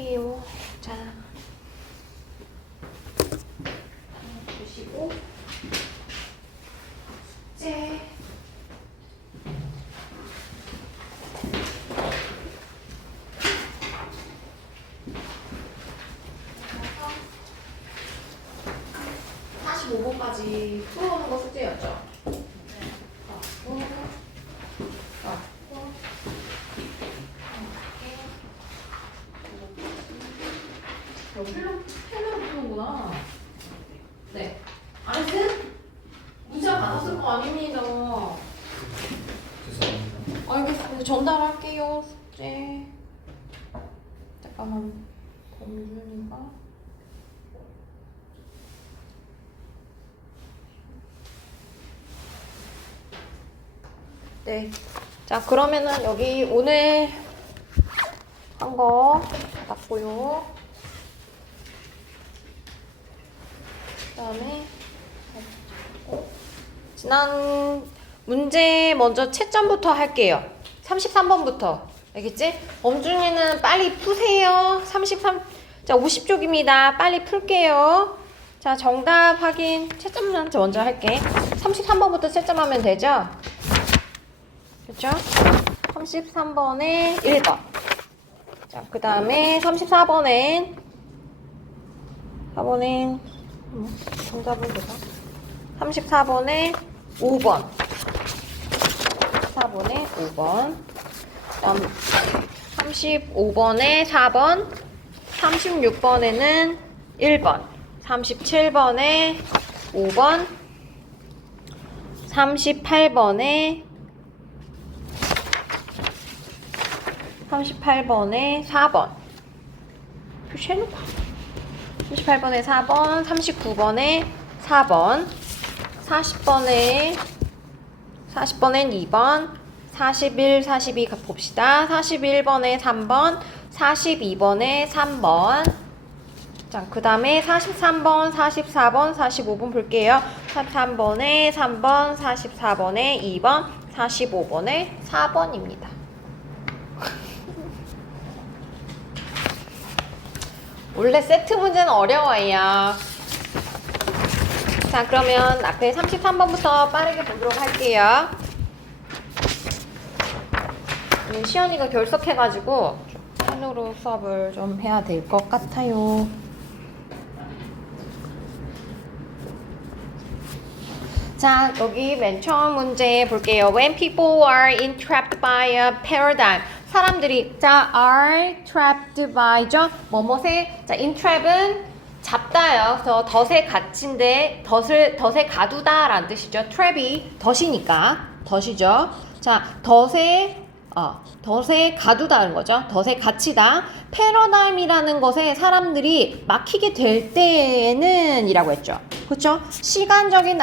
할게요. 자, 보시고 숙제. 45번까지 풀어오는 거 숙제였죠? 펠로 푸는구나. 네. 아이스? 문자 받았을 거 아닙니다. 죄송합니다. 알겠습니다. 전달할게요. 숙제. 잠깐만. 범준이가. 네. 자, 그러면은 여기 오늘 한 거 받았고요. 그다음에 지난 문제 먼저 채점부터 할게요. 33번부터. 알겠지? 엄준이는 빨리 푸세요. 33, 자, 50쪽입니다. 빨리 풀게요. 자, 정답 확인. 채점 먼저 할게. 33번부터 채점하면 되죠? 그렇죠? 33번에 1번. 자, 그 다음에 34번엔 4번엔 정답은 뭐다? 34번에 5번. 4번에 5번. 그다음 35번에 4번. 36번에는 1번. 37번에 5번. 38번에 4번. 표시해놓고. 38번에 4번, 39번에 4번, 40번엔 2번, 41, 42 봅시다. 41번에 3번, 42번에 3번. 자, 그 다음에 43번, 44번, 45번 볼게요. 43번에 3번, 44번에 2번, 45번에 4번입니다. 원래 세트 문제는 어려워요. 자, 그러면 앞에 33번부터 빠르게 보도록 할게요. 시연이가 결석해가지고 펜으로 수업을 좀 해야 될 것 같아요. 자, 여기 맨 처음 문제 볼게요. When people are entrapped by a paradigm. 사람들이 자 are trapped by죠. 뭐뭐에 자 entrap은 잡다요. 그래서 덫에 갇힌데 덫에 가두다라는 뜻이죠. trap이 덫이니까 덫이죠. 자 덫에 가두다는 거죠. 덫에 갇히다. 패러다임이라는 것에 사람들이 막히게 될 때에는 이라고 했죠. 그렇죠? 시간적인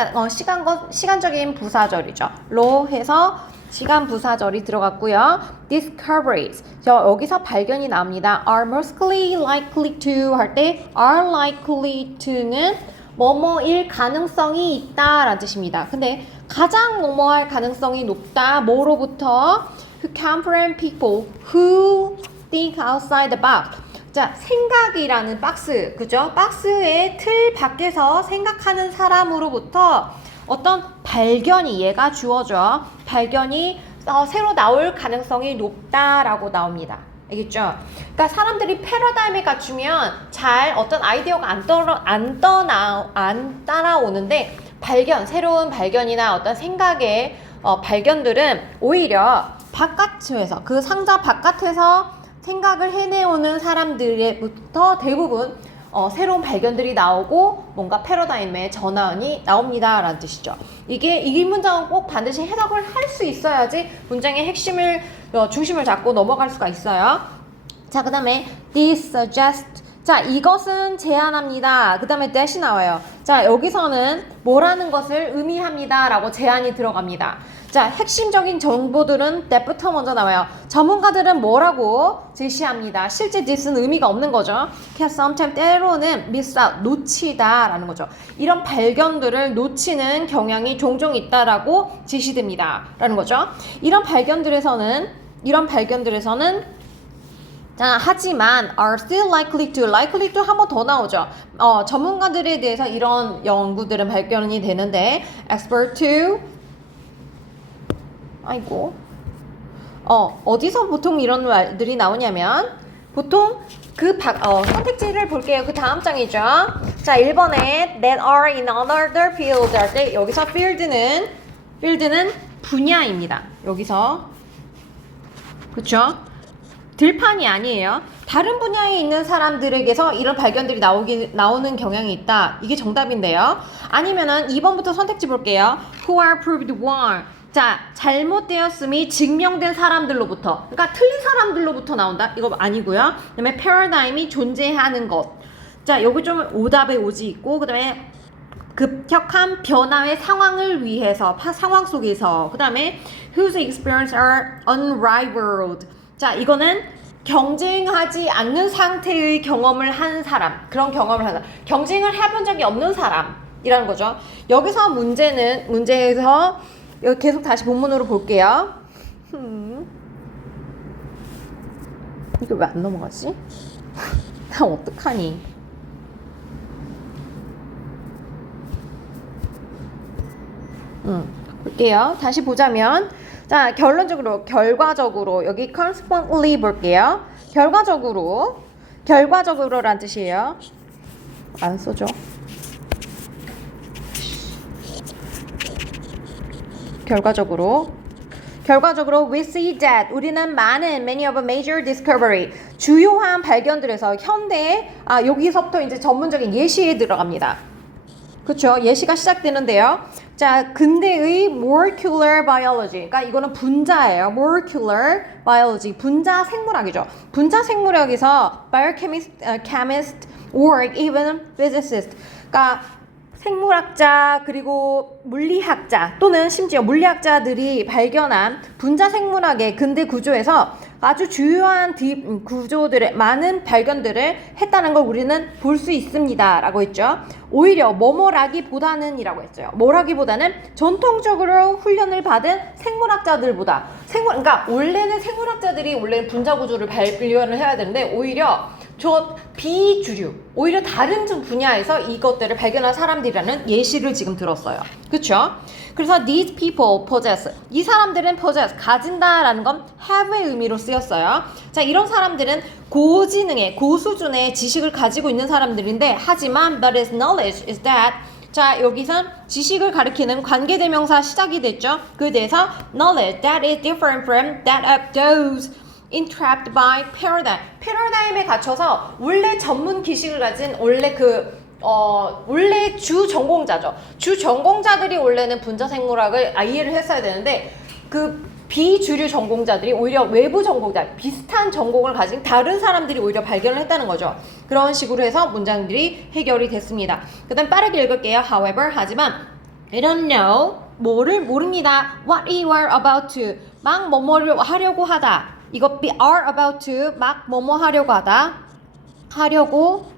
부사절이죠. 로 해서 시간 부사절이 들어갔고요. discoveries. 여기서 발견이 나옵니다. are mostly likely to 할 때 are likely to는 뭐뭐일 가능성이 있다 라는 뜻입니다. 근데 가장 뭐뭐할 가능성이 높다. 뭐로부터? who comprehend people who think outside the box. 자, 생각이라는 박스, 그죠? 박스의 틀 밖에서 생각하는 사람으로부터 어떤 발견이 얘가 주어져. 발견이 새로 나올 가능성이 높다라고 나옵니다. 알겠죠? 그러니까 사람들이 패러다임에 갖추면 잘 어떤 아이디어가 안 따라오는데 새로운 발견이나 어떤 생각의 발견들은 오히려 바깥에서 그 상자 바깥에서 생각을 해내오는 사람들부터 대부분 새로운 발견들이 나오고 뭔가 패러다임의 전환이 나옵니다 라는 뜻이죠. 이 문장은 꼭 반드시 해석을 할 수 있어야지 문장의 핵심을 중심을 잡고 넘어갈 수가 있어요. 자, 그 다음에 this suggest. 자, 이것은 제안합니다. 그 다음에 that이 나와요. 자, 여기서는 뭐라는 것을 의미합니다 라고 제안이 들어갑니다. 자, 핵심적인 정보들은 that부터 먼저 나와요. 전문가들은 뭐라고 제시합니다. 실제 this는 의미가 없는 거죠. 그냥 sometimes 때로는 miss out, 놓치다 라는 거죠. 이런 발견들을 놓치는 경향이 종종 있다라고 제시됩니다 라는 거죠. 이런 발견들에서는 자, 하지만 are still likely to 한 번 더 나오죠. 전문가들에 대해서 이런 연구들은 발견이 되는데 expert to 아이고 어디서 보통 이런 말들이 나오냐면 보통 선택지를 볼게요. 그 다음 장이죠. 자, 1번에 that are in another field 할 때 여기서 field는 분야입니다. 여기서 그쵸? 들판이 아니에요. 다른 분야에 있는 사람들에게서 이런 발견들이 나오는 경향이 있다. 이게 정답인데요. 아니면은 2번부터 선택지 볼게요. Who are proved wrong. 자, 잘못되었음이 증명된 사람들로부터. 그러니까 틀린 사람들로부터 나온다. 이거 아니고요. 그 다음에 paradigm이 존재하는 것. 자, 여기 좀 오답의 오지 있고, 그 다음에 급격한 변화의 상황을 위해서, 상황 속에서. 그 다음에 whose experience are unrivaled. 자, 이거는 경쟁하지 않는 상태의 경험을 한 사람, 그런 경험을 한 사람, 경쟁을 해본 적이 없는 사람이라는 거죠. 여기서 문제에서 여기 계속 다시 본문으로 볼게요. 이거 왜 안 넘어가지? 나 어떡하니? 볼게요. 다시 보자면 자, 결과적으로 여기 consequently 볼게요. 결과적으로란 뜻이에요. 안 써줘. 결과적으로 we see that 우리는 많은 many of a major discovery 주요한 발견들에서 현대의 여기서부터 이제 전문적인 예시에 들어갑니다. 그렇죠? 예시가 시작되는데요. 자, 근대의 molecular biology. 그러니까 이거는 분자예요. molecular biology. 분자 생물학이죠. 분자 생물학에서 biochemist, chemist, or even physicist. 그러니까 생물학자 그리고 물리학자 또는 심지어 물리학자들이 발견한 분자 생물학의 근대 구조에서 아주 주요한 구조들의 많은 발견들을 했다는 걸 우리는 볼 수 있습니다 라고 했죠. 오히려 뭐뭐라기보다는 이라고 했어요. 뭐라기보다는 전통적으로 훈련을 받은 생물학자들보다 그러니까 원래는 생물학자들이 분자 구조를 발견을 해야 되는데 오히려 비주류, 오히려 다른 분야에서 이것들을 발견한 사람들이라는 예시를 지금 들었어요. 그쵸? 그래서 these people possess, 이 사람들은 possess, 가진다라는 건 have의 의미로 쓰였어요. 자, 이런 사람들은 고지능의, 고수준의 지식을 가지고 있는 사람들인데 하지만 but is knowledge is that 자, 여기선 지식을 가리키는 관계대명사 시작이 됐죠. 그에 대해서 knowledge that is different from that of those entrapped by paradigm. 패러다임에 갇혀서 원래 전문 지식을 가진 원래 주 전공자죠. 주 전공자들이 원래는 분자 생물학을 이해를 했어야 되는데 그 비주류 전공자들이 오히려 외부 전공자, 비슷한 전공을 가진 다른 사람들이 오히려 발견을 했다는 거죠. 그런 식으로 해서 문장들이 해결이 됐습니다. 그 다음 빠르게 읽을게요. However, 하지만 I don't know, 뭐를 모릅니다. What you are about to, 막 뭐뭐를 하려고 하다. 이거 be are about to, 막 뭐뭐 하려고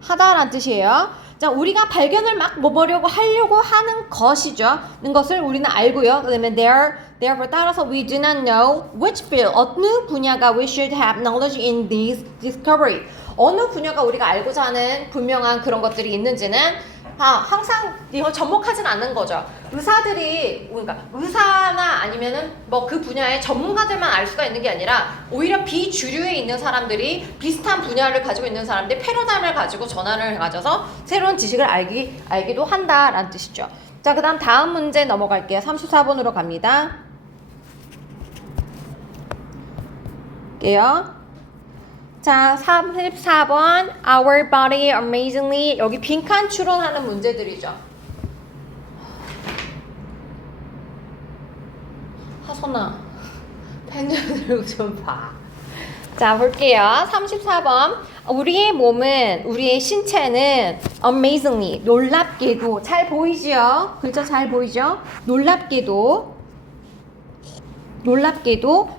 하다란 뜻이에요. 자, 우리가 발견을 막 뭐뭐려고 하려고 하는 것이죠. 는 것을 우리는 알고요. 그다음에 therefore 따라서 we do not know which field, 어느 분야가 we should have knowledge in this discovery. 어느 분야가 우리가 알고자 하는 분명한 그런 것들이 있는지는 항상 이거 접목하진 않는 거죠. 그러니까 의사나 아니면은 뭐 그 분야의 전문가들만 알 수가 있는 게 아니라 오히려 비주류에 있는 사람들이 비슷한 분야를 가지고 있는 사람들이 패러다임을 가지고 전환을 가져서 새로운 지식을 알기도 한다라는 뜻이죠. 자, 그 다음 문제 넘어갈게요. 34번으로 갑니다. 볼게요. 자, 34번 Our body amazingly 여기 빈칸 추론하는 문제들이죠. 하선아 펜 좀 들고 좀 봐. 자, 볼게요. 34번 우리의 신체는 amazingly 놀랍게도 잘 보이죠? 글자 잘 보이죠? 놀랍게도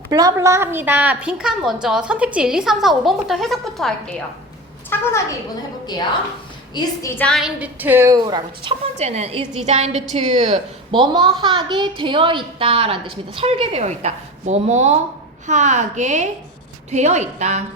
블라블라 합니다. 빈칸 먼저 선택지 1, 2, 3, 4, 5번부터 해석부터 할게요. 차근하게 2번 해볼게요. is designed to 라고 첫 번째는 is designed to 뭐뭐 하게 되어 있다 라는 뜻입니다. 설계되어 있다. 뭐뭐 하게 되어 있다.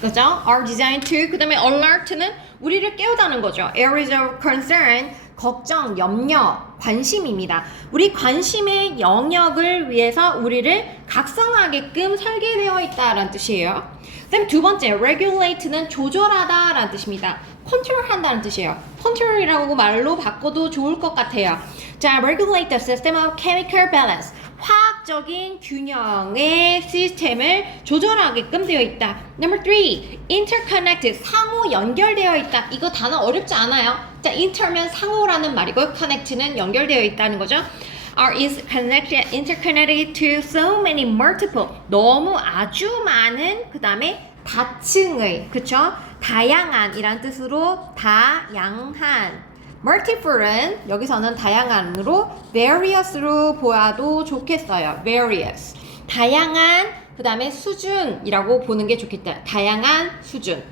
그죠? Are designed to. 그 다음에 alert는 우리를 깨우다는 거죠. Areas of concern, 걱정, 염려, 관심입니다. 우리 관심의 영역을 위해서 우리를 각성하게끔 설계되어 있다라는 뜻이에요. 그 다음에 두 번째, regulate는 조절하다라는 뜻입니다. 컨트롤한다는 뜻이에요. 컨트롤이라고 말로 바꿔도 좋을 것 같아요. 자, regulate the system of chemical balance. 화학적인 균형의 시스템을 조절하게끔 되어 있다. Number 3, interconnected. 상호 연결되어 있다. 이거 단어 어렵지 않아요. 자, inter면 상호라는 말이고 connect는 연결되어 있다는 거죠. is connected, interconnected to so many multiple. 너무 아주 많은 그 다음에 다층의, 그쵸? 다양한 이란 뜻으로 다양한. multiple은 여기서는 다양한으로 various로 보아도 좋겠어요. various. 다양한 그 다음에 수준이라고 보는 게 좋겠다. 다양한 수준.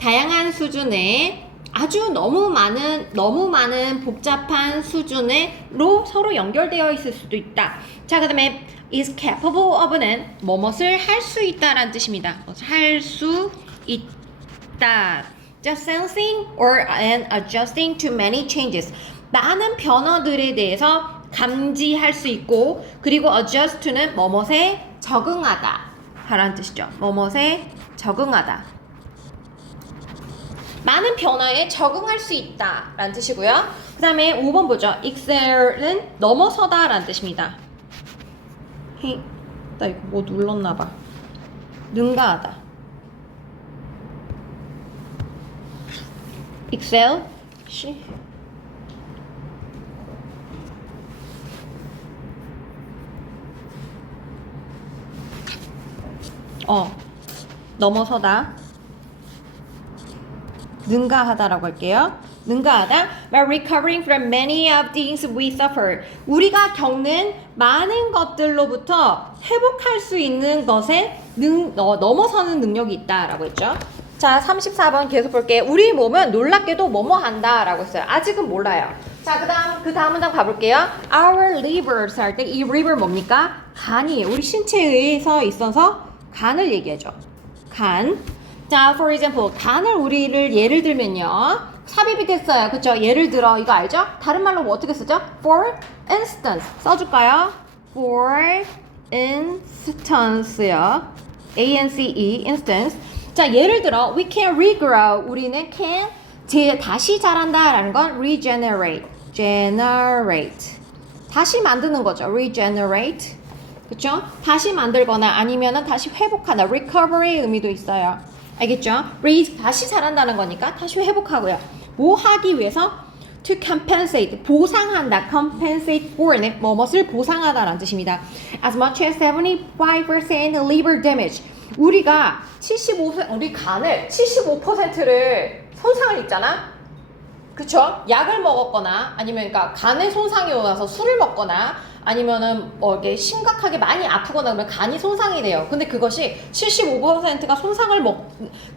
다양한 수준의 아주 너무 많은 복잡한 수준으로 서로 연결되어 있을 수도 있다. 자, 그 다음에 is capable of는 뭐뭇을 할 수 있다라는 뜻입니다. 할 수 있다. Just sensing or and adjusting to many changes. 많은 변화들에 대해서 감지할 수 있고, 그리고 adjust to는 뭐뭇에 적응하다 라는 뜻이죠. 뭐뭇에 적응하다. 많은 변화에 적응할 수 있다 라는 뜻이고요. 그 다음에 5번 보죠. excel은 넘어서다 라는 뜻입니다. 나 이거 뭐 눌렀나봐. 능가하다. excel 넘어서다. 능가하다라고 할게요. 능가하다. By recovering from many of things we suffer. 우리가 겪는 많은 것들로부터 회복할 수 있는 것에 넘어서는 능력이 있다라고 했죠. 자, 34번 계속 볼게요. 우리 몸은 놀랍게도 뭐뭐 한다라고 했어요. 아직은 몰라요. 자, 그 다음 문장 가볼게요. Our livers 할 때 이 liver 뭡니까? 간이에요. 우리 신체에서 있어서 간을 얘기하죠. 간. 자, for example, 간을 우리를 예를 들면요. 삽입이 됐어요. 그쵸? 예를 들어, 이거 알죠? 다른 말로 뭐 어떻게 쓰죠? For instance. 써줄까요? For instance요. A-N-C-E, instance. 자, 예를 들어, we can regrow. 우리는 can, 다시 자란다 라는 건 regenerate. generate. 다시 만드는 거죠. regenerate. 그쵸? 다시 만들거나 아니면은 다시 회복하다. recovery 의미도 있어요. 알겠죠? 다시 자란다는 거니까 다시 회복하고요. 뭐 하기 위해서? to compensate, 보상한다. compensate for는 뭐뭇을 보상하다라는 뜻입니다. as much as 75% liver damage. 우리가 우리 간을 75%를 손상을 입잖아. 그쵸? 약을 먹었거나 아니면 그러니까 간에 손상이 와서 술을 먹거나 아니면은 이게 심각하게 많이 아프거나 그러면 간이 손상이 돼요. 근데 그것이 75%가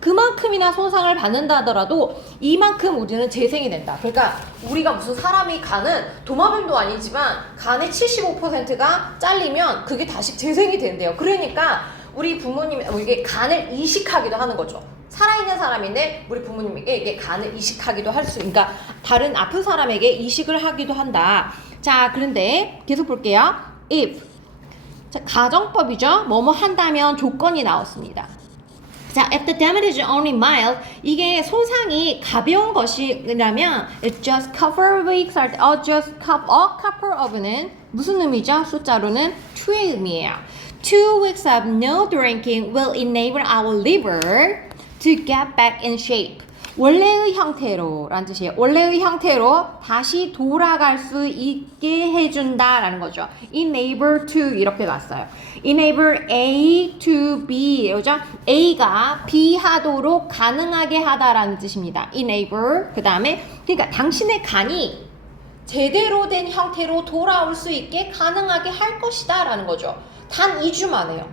그만큼이나 손상을 받는다 하더라도 이만큼 우리는 재생이 된다. 그러니까 우리가 무슨 사람이 간은 도마뱀도 아니지만 간의 75%가 잘리면 그게 다시 재생이 된대요. 그러니까 우리 부모님 이게 간을 이식하기도 하는 거죠. 살아있는 사람인데 우리 부모님에게 이게 간을 이식하기도 할 수, 그러니까 다른 아픈 사람에게 이식을 하기도 한다. 자, 그런데 계속 볼게요. if. 자, 가정법이죠. 뭐뭐 한다면 조건이 나왔습니다. 자, if the damage is only mild, 이게 손상이 가벼운 것이라면 it just couple weeks or just a couple of는 무슨 의미죠? 숫자로는 2의 의미예요. 2 weeks of no drinking will enable our liver to get back in shape. 원래의 형태로 라는 뜻이에요. 원래의 형태로 다시 돌아갈 수 있게 해준다 라는 거죠. enable to 이렇게 났어요. enable A to B, 그죠? A가 B 하도록 가능하게 하다라는 뜻입니다. enable. 그 다음에 그러니까 당신의 간이 제대로 된 형태로 돌아올 수 있게 가능하게 할 것이다 라는 거죠. 단 2주 만에요.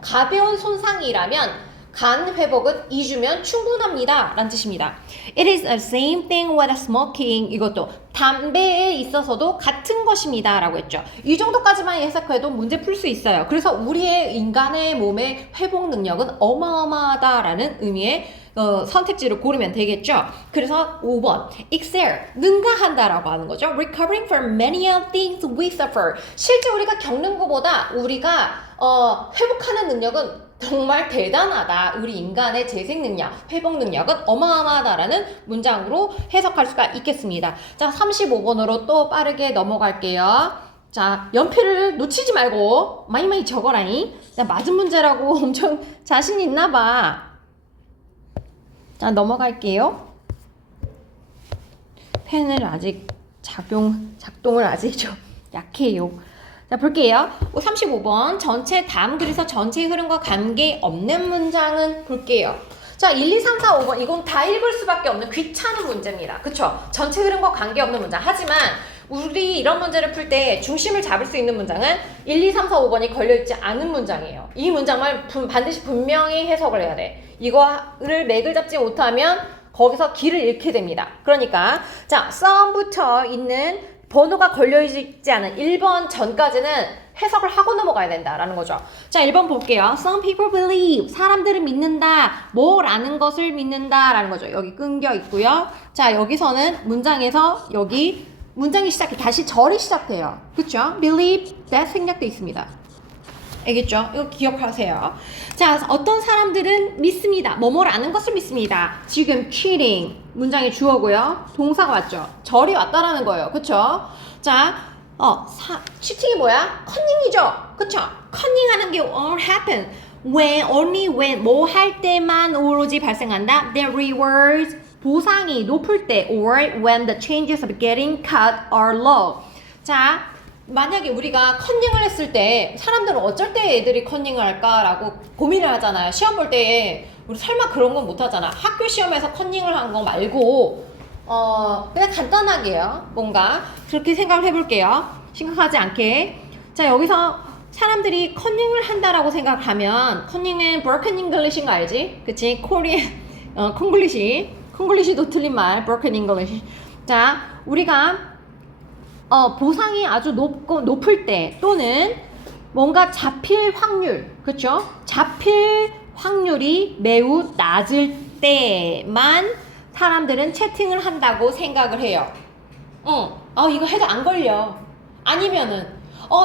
가벼운 손상이라면 간 회복은 2주면 충분합니다 라는 뜻입니다. It is the same thing with smoking. 이것도 담배에 있어서도 같은 것입니다 라고 했죠. 이 정도까지만 해석해도 문제 풀 수 있어요. 그래서 우리의 인간의 몸의 회복 능력은 어마어마하다라는 의미의 선택지를 고르면 되겠죠. 그래서 5번 excel, 능가한다라고 하는 거죠. recovering from many of things we suffer. 실제 우리가 겪는 것보다 우리가 회복하는 능력은 정말 대단하다. 우리 인간의 재생 능력, 회복 능력은 어마어마하다라는 문장으로 해석할 수가 있겠습니다. 자, 35번으로 또 빠르게 넘어갈게요. 자, 연필을 놓치지 말고 많이 적어라잉. 나 맞은 문제라고 엄청 자신 있나 봐. 자, 넘어갈게요. 펜을 아직 작동을 아직 좀 약해요. 자, 볼게요. 35번 전체 다음 글에서 전체 흐름과 관계없는 문장은 볼게요. 자, 1, 2, 3, 4, 5번 이건 다 읽을 수밖에 없는 귀찮은 문제입니다. 그쵸? 전체 흐름과 관계없는 문장. 하지만 우리 이런 문제를 풀 때 중심을 잡을 수 있는 문장은 1, 2, 3, 4, 5번이 걸려있지 않은 문장이에요. 이 문장을 반드시 분명히 해석을 해야 돼. 이거를 맥을 잡지 못하면 거기서 길을 잃게 됩니다. 그러니까 자, some부터 있는 번호가 걸려있지 않은 1번 전까지는 해석을 하고 넘어가야 된다라는 거죠. 자, 1번 볼게요. Some people believe. 사람들은 믿는다. 뭐라는 것을 믿는다라는 거죠. 여기 끊겨 있고요. 자, 여기서는 문장에서 여기 문장이 시작해. 다시 절이 시작돼요. 그쵸? believe that 생략돼 있습니다. 알겠죠? 이거 기억하세요. 자, 어떤 사람들은 믿습니다. 뭐뭐라는 것을 믿습니다. 지금 cheating 문장의 주어고요. 동사가 왔죠. 절이 왔다라는 거예요. 그쵸? 자, cheating이 뭐야? 커닝이죠. 그쵸? 커닝하는 게 all happen. when, only when, 뭐 할 때만 오로지 발생한다. The rewards, 보상이 높을 때 or when the chances of getting cut are low. 자, 만약에 우리가 컨닝을 했을 때 사람들은 어쩔 때 애들이 컨닝을 할까라고 고민을 하잖아요. 시험 볼 때 우리 설마 그런 건 못 하잖아. 학교 시험에서 컨닝을 한 거 말고 그냥 간단하게요. 뭔가 그렇게 생각을 해볼게요. 심각하지 않게. 자, 여기서 사람들이 컨닝을 한다라고 생각하면 컨닝은 broken English인 거 알지? 그치? 코리안 콩글리시도 틀린 말 broken English. 자, 우리가 보상이 아주 높을 때 또는 뭔가 잡힐 확률, 그렇죠? 잡힐 확률이 매우 낮을 때만 사람들은 채팅을 한다고 생각을 해요. 이거 해도 안 걸려. 아니면은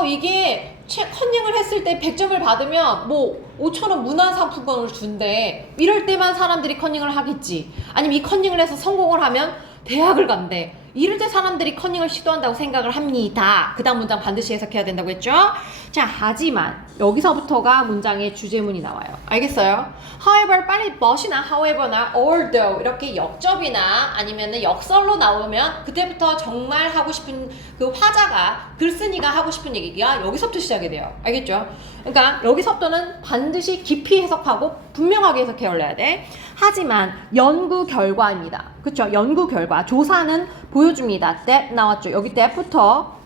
이게 컨닝을 했을 때 100점을 받으면 뭐 5,000원 문화상품권을 준대. 이럴 때만 사람들이 컨닝을 하겠지. 아니면 이 컨닝을 해서 성공을 하면 대학을 간대. 이럴 때 사람들이 커닝을 시도한다고 생각을 합니다. 그 다음 문장 반드시 해석해야 된다고 했죠? 자, 하지만 여기서부터가 문장의 주제문이 나와요. 알겠어요? However, 빨리 but이나 however나 although 이렇게 역접이나 아니면은 역설로 나오면 그때부터 정말 하고 싶은 그 화자가 글쓴이가 하고 싶은 얘기가 여기서부터 시작이 돼요. 알겠죠? 그러니까 여기서부터는 반드시 깊이 해석하고 분명하게 해석해 올려야 돼. 하지만 연구 결과입니다. 그쵸? 연구 결과. 조사는 보여줍니다. that 나왔죠. 여기 that부터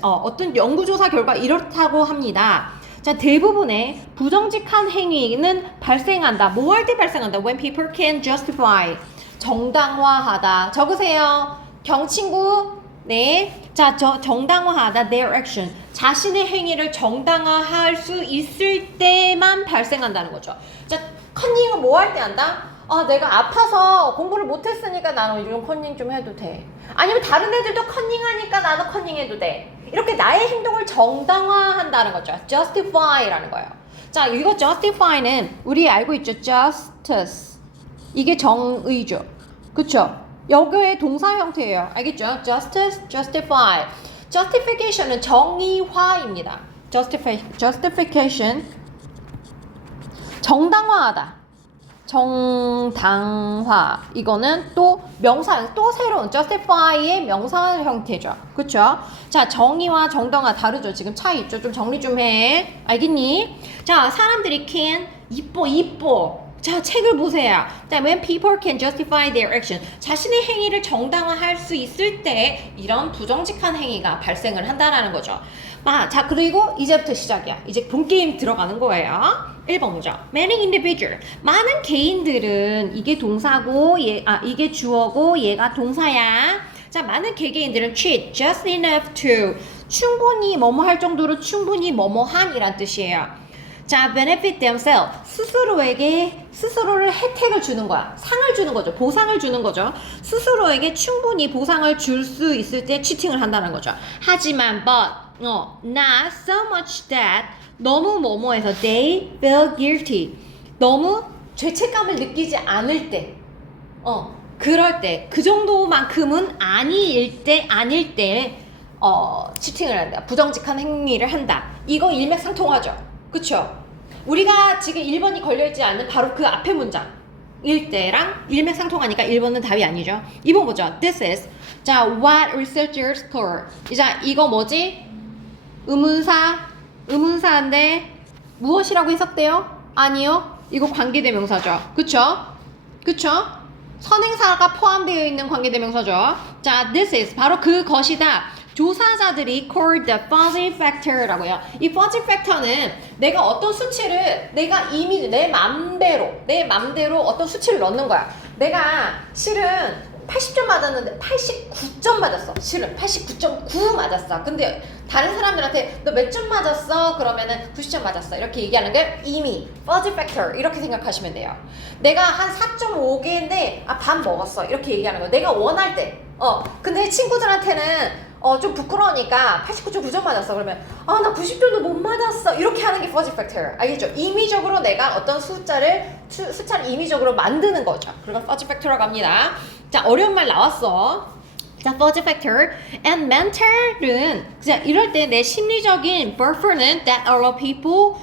어떤 연구조사 결과 이렇다고 합니다. 자, 대부분의 부정직한 행위는 발생한다. 뭐 할 때 발생한다? When people can justify. 정당화하다. 적으세요. 경친구. 네. 자, 정당화하다. Their action. 자신의 행위를 정당화할 수 있을 때만 발생한다는 거죠. 자, 컨닝을 뭐 할 때 한다? 내가 아파서 공부를 못했으니까 나는 이런 컨닝 좀 해도 돼. 아니면 다른 애들도 컨닝하니까 나는 컨닝해도 돼. 이렇게 나의 행동을 정당화한다는 거죠. justify라는 거예요. 자, 이거 justify는 우리 알고 있죠. justice. 이게 정의죠. 그쵸? 여기의 동사 형태예요. 알겠죠? justice, justify. justification은 정의화입니다. justification. 정당화하다. 정당화. 이거는 또 명사, 또 새로운 justify의 명사 형태죠. 그쵸? 자, 정의와 정당화 다르죠. 지금 차이 있죠. 좀 정리 좀 해. 알겠니? 자, 사람들이 can, 이뻐. 자, 책을 보세요. 자, when people can justify their action. 자신의 행위를 정당화할 수 있을 때 이런 부정직한 행위가 발생을 한다라는 거죠. 자, 그리고 이제부터 시작이야. 이제 본 게임 들어가는 거예요. 1번이죠. Many individual. 많은 개인들은 이게 동사고 이게 주어고 얘가 동사야. 자, 많은 개개인들은 cheat, just enough to. 충분히 뭐뭐 할 정도로 충분히 뭐뭐 한이란 뜻이에요. 자, benefit themselves. 스스로를 혜택을 주는 거야. 상을 주는 거죠. 보상을 주는 거죠. 스스로에게 충분히 보상을 줄 수 있을 때 치팅을 한다는 거죠. 하지만, not so much that. 너무 뭐뭐해서 they feel guilty. 너무 죄책감을 느끼지 않을 때. 그럴 때. 그 정도만큼은 아닐 때, 치팅을 한다. 부정직한 행위를 한다. 이거 일맥상통하죠. 그쵸? 우리가 지금 1번이 걸려있지 않는 바로 그 앞에 문장일 때랑 일맥상통하니까 1번은 답이 아니죠. 2번 보죠. This is. 자, what researchers call. 자, 이거 뭐지? 의문사인데 무엇이라고 해석돼요? 아니요. 이거 관계대명사죠. 그쵸? 선행사가 포함되어 있는 관계대명사죠. 자, this is. 바로 그것이다. 조사자들이 called the fuzzy factor라고요. 이 fuzzy factor는 내가 어떤 수치를 내 맘대로 어떤 수치를 넣는 거야. 내가 실은 80점 맞았는데 89점 맞았어. 실은 89.9 맞았어. 근데 다른 사람들한테 너 몇 점 맞았어? 그러면은 90점 맞았어. 이렇게 얘기하는 게 이미 fuzzy factor 이렇게 생각하시면 돼요. 내가 한 4.5개인데 반 먹었어. 이렇게 얘기하는 거야. 내가 원할 때. 근데 친구들한테는 좀 부끄러우니까 89.9점 맞았어. 그러면 나 90점도 못 맞았어. 이렇게 하는 게 fuzzy factor. 알겠죠? 임의적으로 내가 어떤 숫자를 임의적으로 만드는 거죠. 그걸 fuzzy factor라고 합니다. 자, 어려운 말 나왔어. 자, fuzzy factor and mental은 그냥 이럴 때 내 심리적인 buffer는 that allow people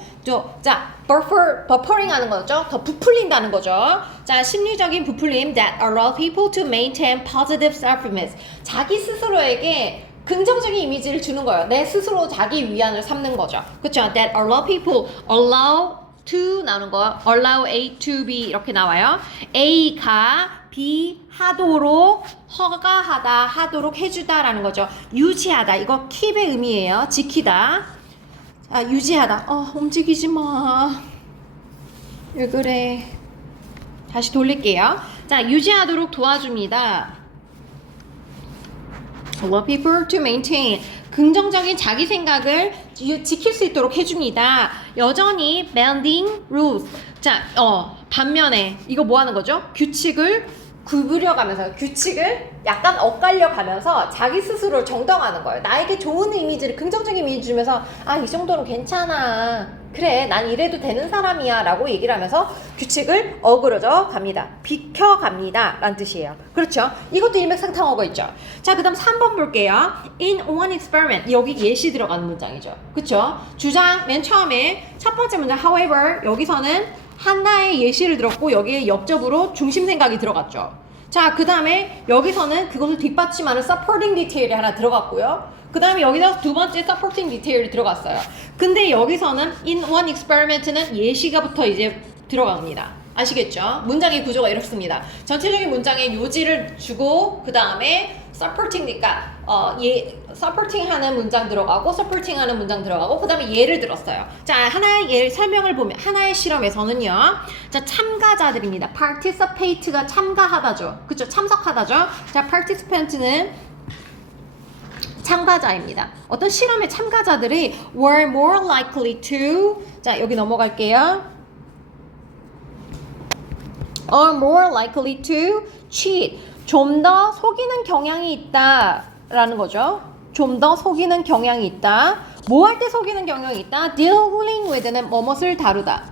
버퍼링 하는 거죠. 더 부풀린다는 거죠. 자, 심리적인 부풀림 that allow people to maintain positive self-image. 자기 스스로에게 긍정적인 이미지를 주는 거예요. 내 스스로 자기 위안을 삼는 거죠. 그렇죠? That allow people, allow to 나오는 거, allow A to B 이렇게 나와요. A가 B 하도록 하도록 해주다라는 거죠. 유지하다. 이거 keep의 의미예요. 지키다. 유지하다. 움직이지 마. 왜 그래? 다시 돌릴게요. 자, 유지하도록 도와줍니다. Allow people to maintain. 긍정적인 자기 생각을 지킬 수 있도록 해줍니다. 여전히 bending rules. 자, 반면에 이거 뭐 하는 거죠? 규칙을 구부려가면서 규칙을 약간 엇갈려가면서 자기 스스로를 정당화하는 거예요. 나에게 좋은 이미지를 긍정적인 이미지 주면서 이 정도는 괜찮아. 그래, 난 이래도 되는 사람이야 라고 얘기를 하면서 규칙을 어그러져 갑니다. 비켜갑니다 라는 뜻이에요. 그렇죠? 이것도 일맥상통하고 있죠. 자, 그 다음 3번 볼게요. In one experiment. 여기 예시 들어가는 문장이죠. 그렇죠? 주장 맨 처음에 첫 번째 문장 however 여기서는 하나의 예시를 들었고 여기에 역접으로 중심 생각이 들어갔죠. 자, 그 다음에 여기서는 그것을 뒷받침하는 supporting detail이 하나 들어갔고요. 그 다음에 여기서 두 번째 supporting detail이 들어갔어요. 근데 여기서는 in one experiment는 예시가 붙어 이제 들어갑니다. 아시겠죠? 문장의 구조가 이렇습니다. 전체적인 문장에 요지를 주고 그 다음에 supporting니까 supporting 하는 문장 들어가고 supporting 하는 문장 들어가고 그 다음에 예를 들었어요. 자, 하나의 예를 설명을 보면 하나의 실험에서는요. 자, 참가자들입니다. participate가 참가하다죠. 그쵸? 참석하다죠. 자, participant는 참가자입니다. 어떤 실험의 참가자들이 were more likely to 자, 여기 넘어갈게요. are more likely to cheat. 좀 더 속이는 경향이 있다라는 거죠. 좀 더 속이는 경향이 있다. 뭐 할 때 속이는 경향이 있다? dealing with는 뭐뭇을 다루다.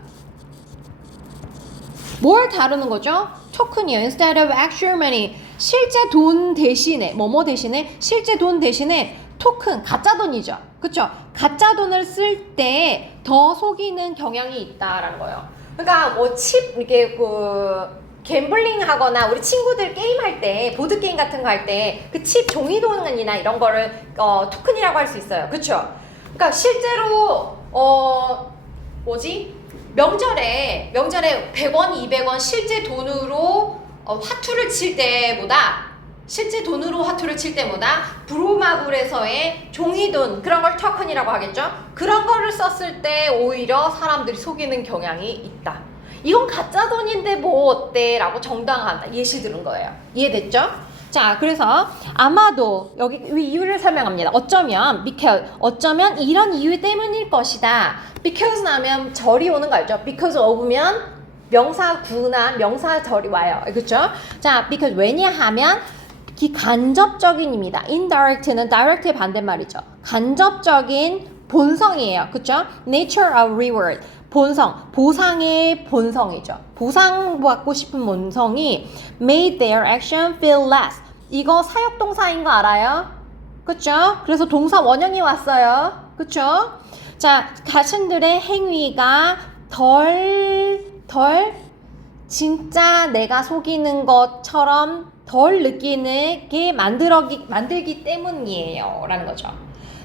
뭘 다루는 거죠? 토큰이요. instead of actual money. 실제 돈 대신에 뭐뭐 대신에 실제 돈 대신에 토큰 가짜 돈이죠. 그렇죠? 가짜 돈을 쓸 때 더 속이는 경향이 있다라는 거예요. 그러니까 뭐 칩 이렇게 갬블링 하거나 우리 친구들 게임할 때 보드게임 같은 거 할 때 그 칩 종이돈이나 이런 거를 토큰이라고 할 수 있어요. 그쵸? 그러니까 실제로 명절에 100원, 200원 실제 돈으로 화투를 칠 때보다 브로마블에서의 종이돈 그런 걸 토큰이라고 하겠죠? 그런 거를 썼을 때 오히려 사람들이 속이는 경향이 있다. 이건 가짜 돈인데 뭐 어때? 라고 정당화한다. 예시 들은 거예요. 이해됐죠? 자, 그래서 아마도 여기 이유를 설명합니다. 어쩌면 because 어쩌면 이런 이유 때문일 것이다. because 나면 절이 오는 거 알죠? because of면 명사 구나 명사 절이 와요. 그렇죠? 자, because 왜냐하면 간접적인입니다. indirect는 direct의 반대말이죠. 간접적인 본성이에요. 그렇죠? nature of reward. 본성, 보상의 본성이죠. 보상받고 싶은 본성이 made their action feel less. 이거 사역동사인 거 알아요? 그쵸? 그래서 동사 원형이 왔어요. 그쵸? 자, 자신들의 행위가 덜 진짜 내가 속이는 것처럼 덜 느끼게 만들기 때문이에요. 라는 거죠.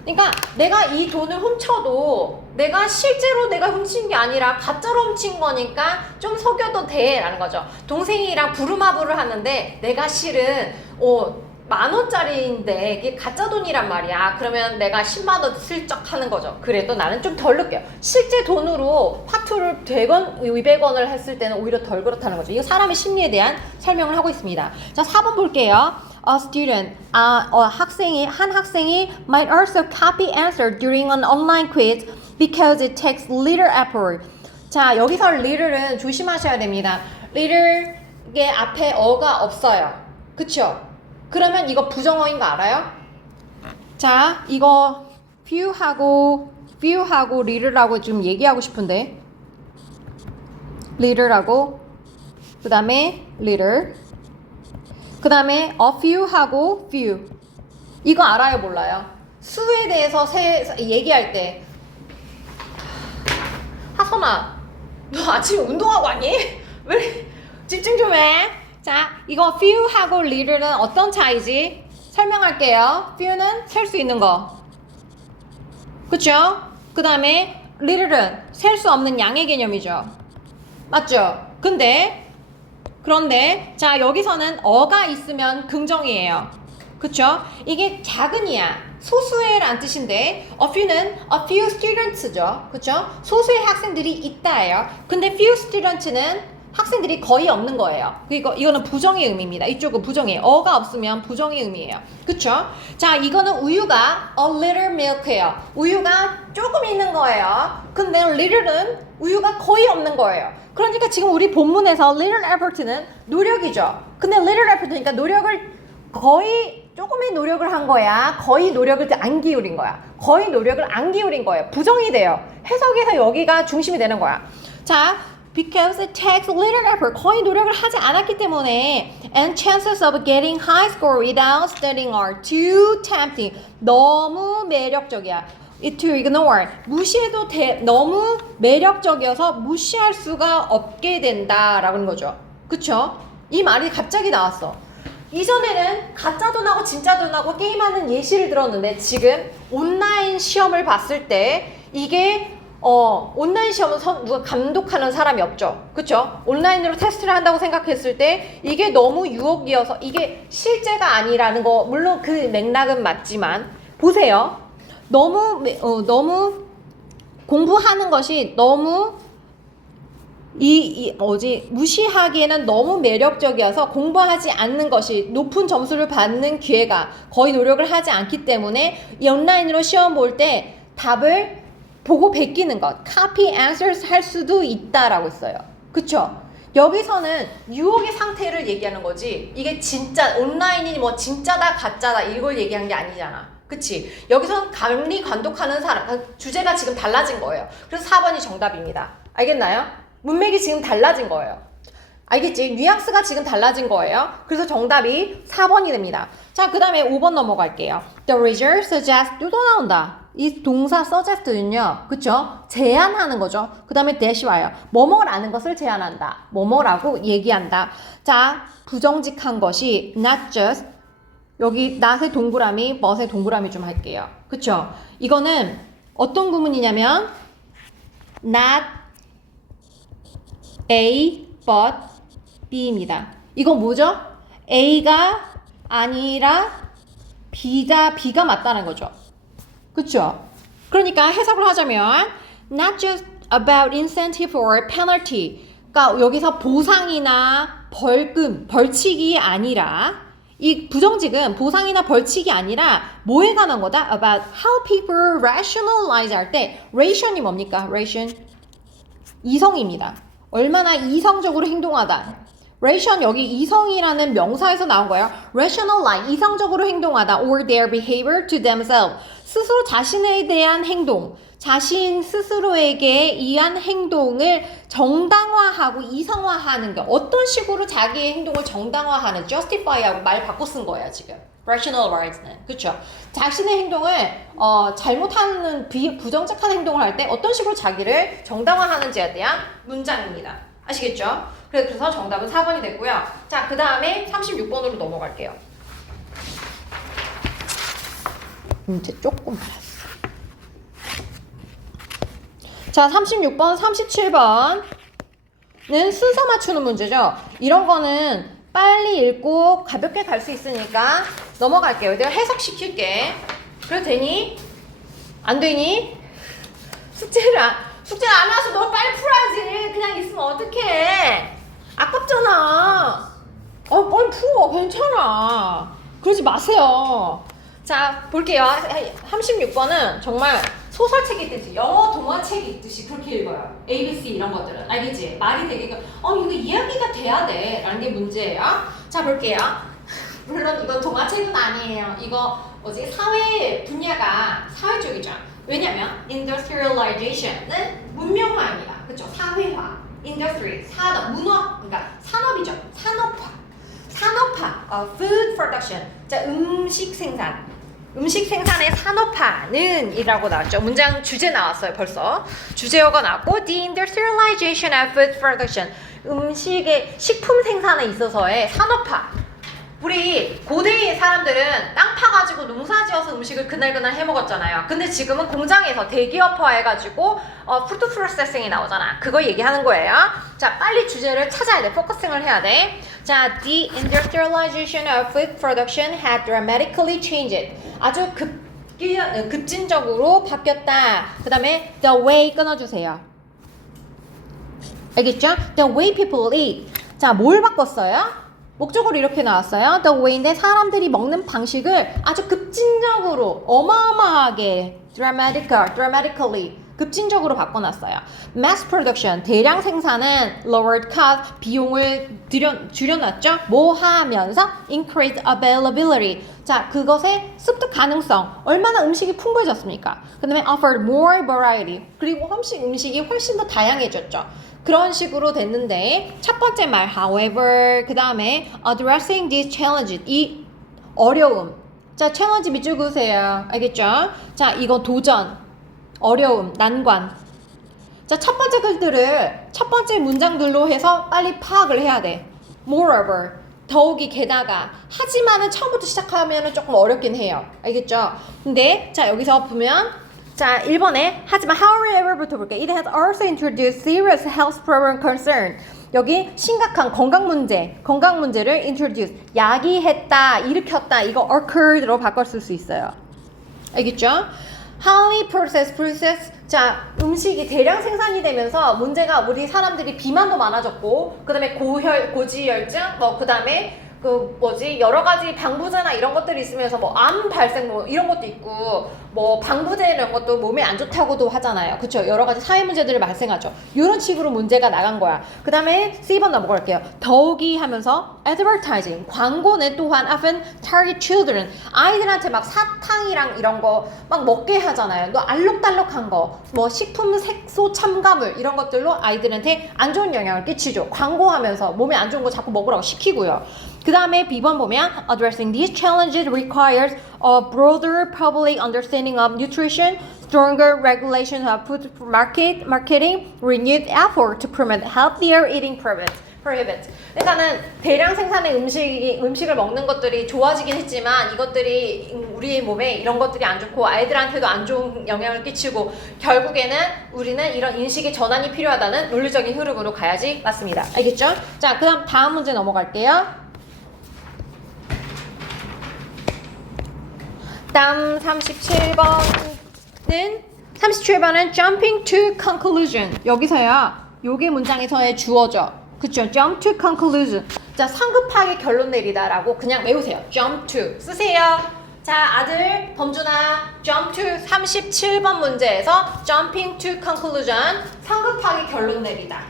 그러니까 내가 이 돈을 훔쳐도 내가 실제로 내가 훔친 게 아니라 가짜로 훔친 거니까 좀 속여도 돼 라는 거죠. 동생이랑 부루마블을 하는데 내가 실은 10,000원짜리인데 이게 가짜 돈이란 말이야. 그러면 내가 10만 원 슬쩍 하는 거죠. 그래도 나는 좀 덜 느껴요. 실제 돈으로 화투를 100원, 200원을 했을 때는 오히려 덜 그렇다는 거죠. 이거 사람의 심리에 대한 설명을 하고 있습니다. 자, 4번 볼게요. A student, 한 학생이 might also copy answer during an online quiz because it takes little effort. 자, 여기서 little은 조심하셔야 됩니다. little의 앞에 어가 없어요. 그쵸? 그러면 이거 부정어인 거 알아요? 자, 이거 few하고 little하고 좀 얘기하고 싶은데 little하고 그 다음에 little 그 다음에 a few하고 few 이거 알아요 몰라요? 수에 대해서 얘기할 때 하선아 너 아침에 운동하고 왔니? 왜 집중 좀 해. 자, 이거 few하고 little는 어떤 차이지? 설명할게요. few는 셀 수 있는 거 그쵸? 그 다음에 little은 셀 수 없는 양의 개념이죠. 맞죠? 그런데 자, 여기서는 어가 있으면 긍정이에요. 그쵸? 이게 작은이야. 소수의란 뜻인데 a few는 a few students죠. 그쵸? 소수의 학생들이 있다예요. 근데 few students는 학생들이 거의 없는 거예요. 이거는 부정의 의미입니다. 이쪽은 부정이에요. 어가 없으면 부정의 의미예요. 그쵸? 자, 이거는 우유가 a little milk예요. 우유가 조금 있는 거예요. 근데 little은 우유가 거의 없는 거예요. 그러니까 지금 우리 본문에서 little effort는 노력이죠. 근데 little effort니까 조금의 노력을 한 거야. 거의 노력을 안 기울인 거야. 거의 노력을 안 기울인 거예요. 부정이 돼요. 해석에서 여기가 중심이 되는 거야. 자, because it takes little effort. 거의 노력을 하지 않았기 때문에 and chances of getting high score without studying are too tempting. 너무 매력적이야. to ignore. 무시해도 너무 매력적이어서 무시할 수가 없게 된다라는 거죠. 그쵸? 이 말이 갑자기 나왔어. 이전에는 가짜 돈하고 진짜 돈하고 게임하는 예시를 들었는데 지금 온라인 시험을 봤을 때 이게 온라인 시험은 누가 감독하는 사람이 없죠. 그쵸? 온라인으로 테스트를 한다고 생각했을 때 이게 너무 유혹이어서 이게 실제가 아니라는 거 물론 그 맥락은 맞지만 보세요. 너무 공부하는 것이 너무 무시하기에는 너무 매력적이어서 공부하지 않는 것이 높은 점수를 받는 기회가 거의 노력을 하지 않기 때문에 이 온라인으로 시험 볼 때 답을 보고 베끼는 것, copy answers 할 수도 있다라고 했어요. 그쵸? 여기서는 유혹의 상태를 얘기하는 거지 이게 진짜 온라인이 뭐 진짜다 가짜다 이걸 얘기한 게 아니잖아. 그치? 여기서는 감리 관독하는 사람 주제가 지금 달라진 거예요. 그래서 4번이 정답입니다. 알겠나요? 문맥이 지금 달라진 거예요. 알겠지? 뉘앙스가 지금 달라진 거예요. 그래서 정답이 4번이 됩니다. 자, 그 다음에 5번 넘어갈게요. The result suggests 또 나온다. 이 동사 suggest는요. 그쵸? 제안하는 거죠. 그 다음에 dash 와요. 뭐뭐라는 것을 제안한다. 뭐뭐라고 얘기한다. 자, 부정직한 것이 not just 여기 not의 동그라미, but의 동그라미 좀 할게요. 그쵸? 이거는 어떤 구문이냐면 not A but B입니다. 이거 뭐죠? A가 아니라 B가 맞다는 거죠. 그쵸? 그러니까 해석을 하자면 not just about incentive or penalty. 그러니까 여기서 보상이나 벌금, 벌칙이 아니라 이 부정직은 보상이나 벌칙이 아니라 뭐에 관한 거다? About how people rationalize 할 때 ration이 뭡니까? ration 이성입니다. 얼마나 이성적으로 행동하다. ration 여기 이성이라는 명사에서 나온 거예요. rationalize 이성적으로 행동하다 or their behavior to themselves 스스로 자신에 대한 행동 자신 스스로에게 의한 행동을 정당화하고 이성화하는 게 어떤 식으로 자기의 행동을 정당화하는 justify하고 말 바꿔 쓴 거예요 지금 rationalize는 그렇죠 자신의 행동을 잘못하는 부정직한 행동을 할 때 어떤 식으로 자기를 정당화하는지에 대한 문장입니다 아시겠죠? 그래서 정답은 4번이 됐고요 자 그 다음에 36번으로 넘어갈게요 이제 조금 알았어 자, 36번, 37번은 순서 맞추는 문제죠. 이런 거는 빨리 읽고 가볍게 갈 수 있으니까 넘어갈게요. 내가 해석시킬게. 그래도 되니? 안 되니? 숙제를 안 와서 너 빨리 풀어야지. 그냥 있으면 어떡해. 아깝잖아. 빨리 풀어. 괜찮아. 그러지 마세요. 자, 볼게요. 36번은 정말 소설책 읽듯이 영어 동화책 읽듯이 그렇게 읽어요. ABC 이런 것들은 알겠지? 말이 되게 이거 이야기가 돼야 돼 라는 게 문제예요. 자 볼게요. 물론 이건 동화책은 아니에요. 이거 사회 분야가 사회 쪽이죠. 왜냐면 industrialization은 문명화입니다. 그렇죠? 사회화, industry, 산업, 문화, 그러니까 산업이죠. 산업화, food production, 자 음식 생산의 산업화는 이라고 나왔죠. 문장 주제 나왔어요. 벌써 주제어가 나왔고 the industrialization of food production 음식의 식품 생산에 있어서의 산업화 우리 고대의 사람들은 땅 파가지고 농사지어서 음식을 그날그날 해먹었잖아요. 근데 지금은 공장에서 대기업화 해가지고 푸드 프로세싱이 나오잖아. 그거 얘기하는 거예요. 자, 빨리 주제를 찾아야 돼. 포커싱을 해야 돼. 자, the industrialization of food production had dramatically changed. 아주 급진적으로 바뀌었다. 그 다음에 the way 끊어주세요. 알겠죠? The way people eat. 자, 뭘 바꿨어요? 목적으로 이렇게 나왔어요. The way인데 사람들이 먹는 방식을 아주 급진적으로 어마어마하게 dramatically 급진적으로 바꿔놨어요. Mass production 대량 생산은 lowered cost 비용을 줄여놨죠. 뭐 하면서 increased availability 자 그것의 습득 가능성 얼마나 음식이 풍부해졌습니까? 그 다음에 offered more variety 그리고 음식이 훨씬 더 다양해졌죠. 그런 식으로 됐는데 첫 번째 말 however 그 다음에 addressing these challenges 이 어려움 자 challenge 밑줄 그으세요 알겠죠? 자 이거 도전 어려움 난관 자 첫 번째 글들을 첫 번째 문장들로 해서 빨리 파악을 해야 돼 moreover 더욱이 게다가 하지만은 처음부터 시작하면 조금 어렵긴 해요 알겠죠? 근데 자 여기서 보면 자, 1번에 하지만 however부터 볼게요. It has also introduced serious health problem concern. 여기 심각한 건강 문제를 introduce, 야기했다, 일으켰다. 이거 occurred로 바꿔 쓸 수 있어요. 알겠죠? Highly processed. 자, 음식이 대량 생산이 되면서 문제가 우리 사람들이 비만도 많아졌고, 그 다음에 고지혈증, 그 다음에 여러 가지 방부제나 이런 것들이 있으면서 암 발생 이런 것도 있고 방부제 이런 것도 몸에 안 좋다고도 하잖아요. 그쵸? 여러 가지 사회 문제들이 발생하죠. 이런 식으로 문제가 나간 거야. 그 다음에 C번 넘어갈게요. 더욱이 하면서 advertising 광고는 또한 often target children 아이들한테 막 사탕이랑 이런 거 막 먹게 하잖아요. 또 알록달록한 거 식품 색소 첨가물 이런 것들로 아이들한테 안 좋은 영향을 끼치죠. 광고하면서 몸에 안 좋은 거 자꾸 먹으라고 시키고요. 그 다음에 B번 보면 addressing these challenges requires a broader public understanding of nutrition, stronger regulation of food marketing, renewed effort to promote healthier eating prohibits. 그러니까는 대량 생산의 음식을 먹는 것들이 좋아지긴 했지만 이것들이 우리의 몸에 이런 것들이 안 좋고 아이들한테도 안 좋은 영향을 끼치고 결국에는 우리는 이런 인식의 전환이 필요하다는 논리적인 흐름으로 가야지 맞습니다. 알겠죠? 자, 그다음 다음 문제 넘어갈게요. 다음 37번은 jumping to conclusion. 여기서요. 요게 문장에서의 주어죠. 그쵸? jump to conclusion. 자, 성급하게 결론 내리다라고 그냥 외우세요. jump to 쓰세요. 자, 아들 범준아, jump to 37번 문제에서 jumping to conclusion, 성급하게 결론 내리다.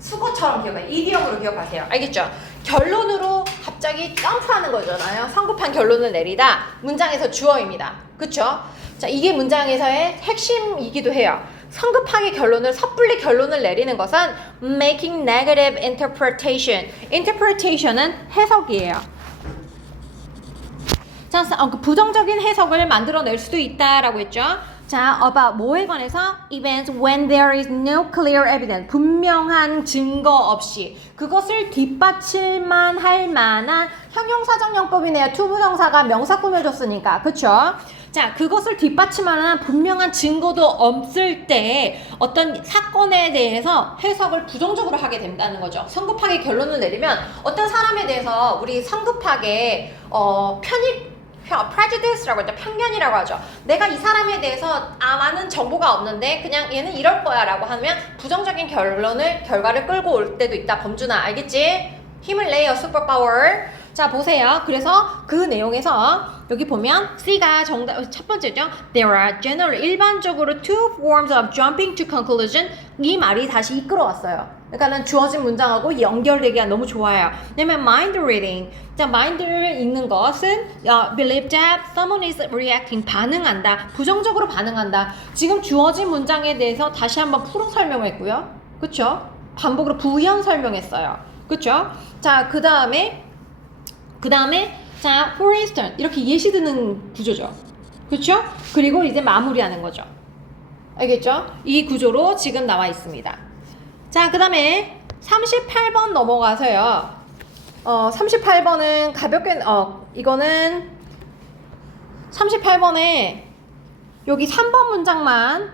수거처럼 기억해요. 이디엄으로 기억하세요. 알겠죠? 결론으로 갑자기 점프하는 거잖아요. 성급한 결론을 내리다. 문장에서 주어입니다. 그쵸? 자, 이게 문장에서의 핵심이기도 해요. 성급하게 결론을, 섣불리 결론을 내리는 것은 making negative interpretation. interpretation은 해석이에요. 자, 부정적인 해석을 만들어낼 수도 있다라고 했죠. 자, about 뭐에 관해서? Events when there is no clear evidence. 분명한 증거 없이. 그것을 뒷받칠만 할 만한 형용사정용법이네요. 투부정사가 명사 꾸며줬으니까. 그쵸? 자, 그것을 뒷받침하는 분명한 증거도 없을 때 어떤 사건에 대해서 해석을 부정적으로 하게 된다는 거죠. 성급하게 결론을 내리면 어떤 사람에 대해서 우리 성급하게 prejudice라고 하죠. 편견이라고 하죠. 내가 이 사람에 대해서 많은 정보가 없는데 그냥 얘는 이럴 거야 라고 하면 부정적인 결과를 끌고 올 때도 있다. 범준아, 알겠지? 힘을 내요. 슈퍼파워. 자, 보세요. 그래서 그 내용에서 여기 보면 C가 첫 번째죠. There are generally 일반적으로 two forms of jumping to conclusion. 이 말이 다시 이끌어왔어요. 그러니까는 주어진 문장하고 연결되기가 너무 좋아요. 왜냐면 mind reading. 자, mind를 읽는 것은 believe that someone is reacting. 반응한다. 부정적으로 반응한다. 지금 주어진 문장에 대해서 다시 한번 풀어 설명했고요. 그쵸? 반복으로 부연 설명했어요. 그쵸? 자, 그 다음에 자, for instance 이렇게 예시 드는 구조죠. 그렇죠? 그리고 이제 마무리하는 거죠. 알겠죠? 이 구조로 지금 나와 있습니다. 자, 그 다음에 38번 넘어가서요. 38번은 가볍게 이거는 38번에 여기 3번 문장만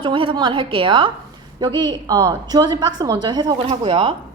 좀 해석만 할게요. 여기 주어진 박스 먼저 해석을 하고요.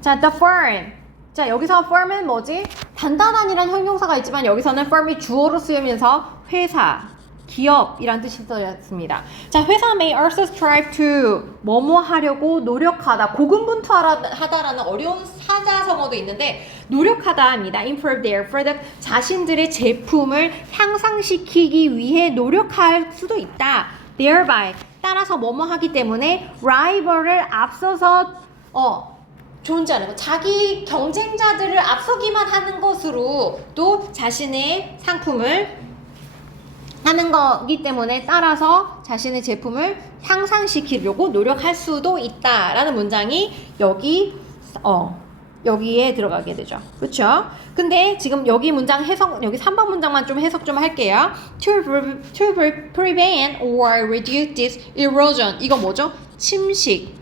자, the firm. 자, 여기서 firm은 뭐지? 단단한이란 형용사가 있지만 여기서는 firm이 주어로 쓰이면서 회사, 기업이란 뜻이 쓰였습니다. 자, 회사 may also strive to 뭐뭐 하려고 노력하다, 고군분투하다라는 어려운 사자성어도 있는데 노력하다입니다. improve their product, 자신들의 제품을 향상시키기 위해 노력할 수도 있다. thereby, 따라서 뭐뭐 하기 때문에 rival을 앞서서 존재하는 것, 자기 경쟁자들을 앞서기만 하는 것으로 또 자신의 상품을 하는 거기 때문에 따라서 자신의 제품을 향상시키려고 노력할 수도 있다라는 문장이 여기에 들어가게 되죠. 그렇죠? 근데 지금 여기 문장 해석, 여기 3번 문장만 좀 해석 좀 할게요. To prevent or reduce this erosion. 이거 뭐죠? 침식.